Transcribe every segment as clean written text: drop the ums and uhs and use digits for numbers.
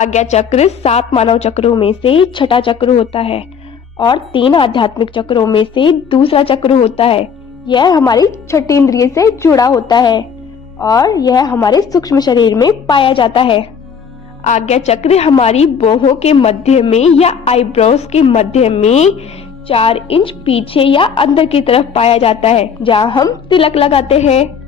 आज्ञा चक्र 7 मानव चक्रों में से छठा चक्र होता है और 3 आध्यात्मिक चक्रों में से दूसरा चक्र होता है। यह हमारी छठी इंद्रिय से जुड़ा होता है और यह हमारे सूक्ष्म शरीर में पाया जाता है। आज्ञा चक्र हमारी बाहों के मध्य में या आईब्रोज के मध्य में 4 इंच पीछे या अंदर की तरफ पाया जाता है, जहाँ हम तिलक लगाते हैं।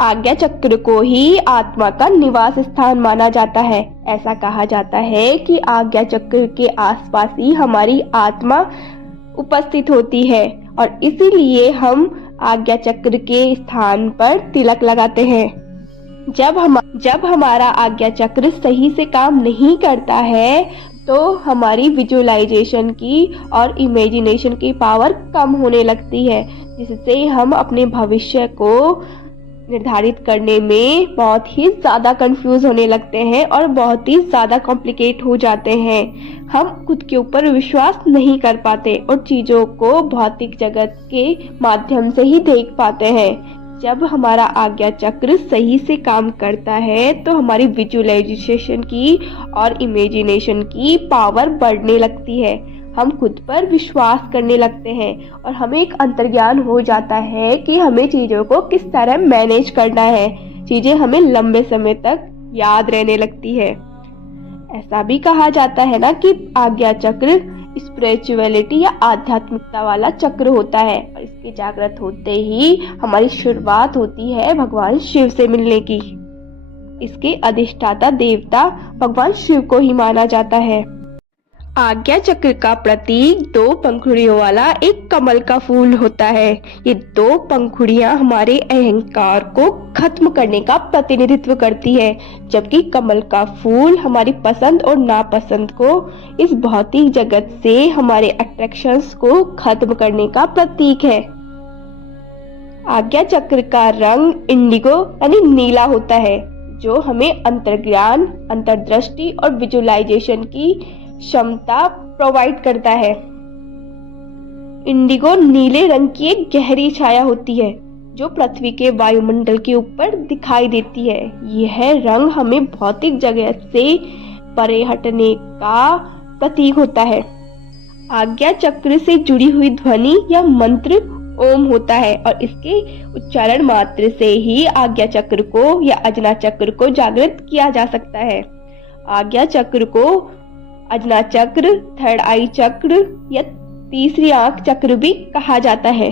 आज्ञा चक्र को ही आत्मा का निवास स्थान माना जाता है। ऐसा कहा जाता है कि आज्ञा चक्र के आसपास ही हमारी आत्मा उपस्थित होती है और इसीलिए हम आज्ञा चक्र के स्थान पर तिलक लगाते हैं। जब हमारा आज्ञा चक्र सही से काम नहीं करता है तो हमारी विजुअलाइजेशन की और इमेजिनेशन की पावर कम होने लगती है, जिससे हम अपने भविष्य को निर्धारित करने में बहुत ही ज़्यादा कंफ्यूज होने लगते हैं और बहुत ही ज़्यादा कॉम्प्लिकेट हो जाते हैं। हम खुद के ऊपर विश्वास नहीं कर पाते और चीज़ों को भौतिक जगत के माध्यम से ही देख पाते हैं। जब हमारा आज्ञा चक्र सही से काम करता है तो हमारी विजुअलाइजेशन की और इमेजिनेशन की पावर बढ़ने लगती है। हम खुद पर विश्वास करने लगते हैं और हमें एक अंतर्ज्ञान हो जाता है कि हमें चीज़ों को किस तरह मैनेज करना है। चीज़ें हमें लंबे समय तक याद रहने लगती है। ऐसा भी कहा जाता है ना कि आज्ञा चक्र स्पिरिचुअलिटी या आध्यात्मिकता वाला चक्र होता है और इसके जागृत होते ही हमारी शुरुआत होती है भगवान शिव से मिलने की। इसके अधिष्ठाता देवता भगवान शिव को ही माना जाता है। आज्ञा चक्र का प्रतीक 2 पंखुड़ियों वाला एक कमल का फूल होता है। ये 2 पंखुड़ियां हमारे अहंकार को खत्म करने का प्रतिनिधित्व करती है, जबकि कमल का फूल हमारी पसंद और नापसंद को, इस भौतिक जगत से हमारे अट्रैक्शंस को खत्म करने का प्रतीक है। आज्ञा चक्र का रंग इंडिगो यानी नीला होता है, जो हमें अंतर्ज्ञान, अंतर्दृष्टि और विजुअलाइजेशन की क्षमता प्रोवाइड करता है। इंडिगो नीले रंग की एक गहरी छाया होती है जो पृथ्वी के वायुमंडल के ऊपर दिखाई देती है। यह रंग हमें भौतिक जगत से परे हटने का प्रतीक होता है। आज्ञा चक्र से जुड़ी हुई ध्वनि या मंत्र ओम होता है और इसके उच्चारण मात्र से ही आज्ञा चक्र को या अजना चक्र को जागृत किया जा सकता है। आज्ञा चक्र को अजना चक्र, थर्ड आई चक्र या तीसरी आंख चक्र भी कहा जाता है।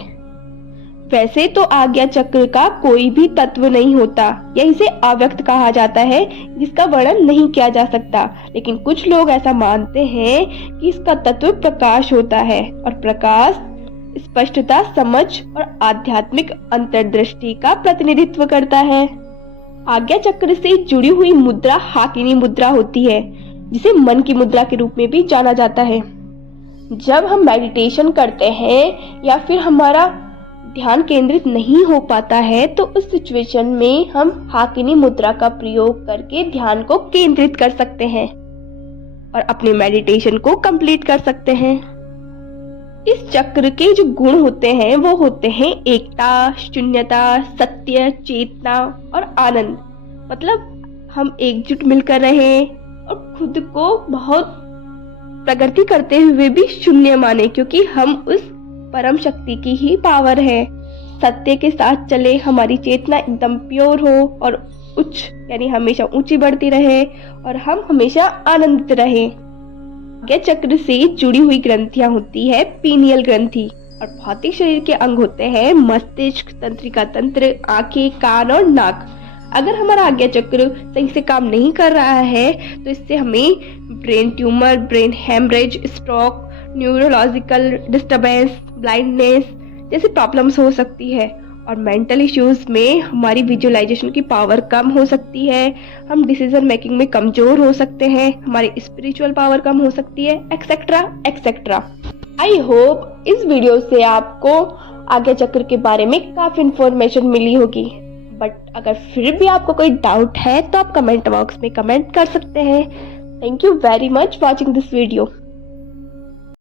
वैसे तो आज्ञा चक्र का कोई भी तत्व नहीं होता या इसे अव्यक्त कहा जाता है, जिसका वर्णन नहीं किया जा सकता, लेकिन कुछ लोग ऐसा मानते हैं कि इसका तत्व प्रकाश होता है और प्रकाश स्पष्टता, समझ और आध्यात्मिक अंतर्दृष्टि का प्रतिनिधित्व करता है। आज्ञा चक्र से जुड़ी हुई मुद्रा हाकिनी मुद्रा होती है, जिसे मन की मुद्रा के रूप में भी जाना जाता है। जब हम मेडिटेशन करते हैं या फिर हमारा ध्यान केंद्रित नहीं हो पाता है तो उस सिचुएशन में हम हाकिनी मुद्रा का प्रयोग करके ध्यान को केंद्रित कर सकते हैं और अपने मेडिटेशन को कंप्लीट कर सकते हैं। इस चक्र के जो गुण होते हैं वो होते हैं एकता, शून्यता, सत्य, चेतना और आनंद। मतलब हम एकजुट मिलकर रहें और खुद को बहुत प्रगति करते हुए भी शून्य माने, क्योंकि हम उस परम शक्ति की ही पावर है। सत्य के साथ चले, हमारी चेतना एकदम प्योर हो और उच्च यानी हमेशा ऊंची बढ़ती रहे और हम हमेशा आनंदित रहे। आज्ञा चक्र से जुड़ी हुई ग्रंथियां होती है पीनियल ग्रंथि और भौतिक शरीर के अंग होते हैं मस्तिष्क, तंत्रिका तंत्र, आंखें, कान और नाक। अगर हमारा आज्ञा चक्र सही से काम नहीं कर रहा है तो इससे हमें brain tumour, brain haemorrhage, stroke, neurological disturbance, blindness जैसी प्रॉब्लम्स हो सकती है और मेंटल इश्यूज में हमारी विजुअलाइजेशन की पावर कम हो सकती है। हम डिसीजन मेकिंग में कमजोर हो सकते हैं, हमारी स्पिरिचुअल पावर कम हो सकती है, एक्सेट्रा एक्सेट्रा। आई होप इस वीडियो से आपको आज्ञा चक्र के बारे में काफी इंफॉर्मेशन मिली होगी। बट अगर फिर भी आपको कोई डाउट है तो आप कमेंट बॉक्स में कमेंट कर सकते हैं। Thank you very much watching this video.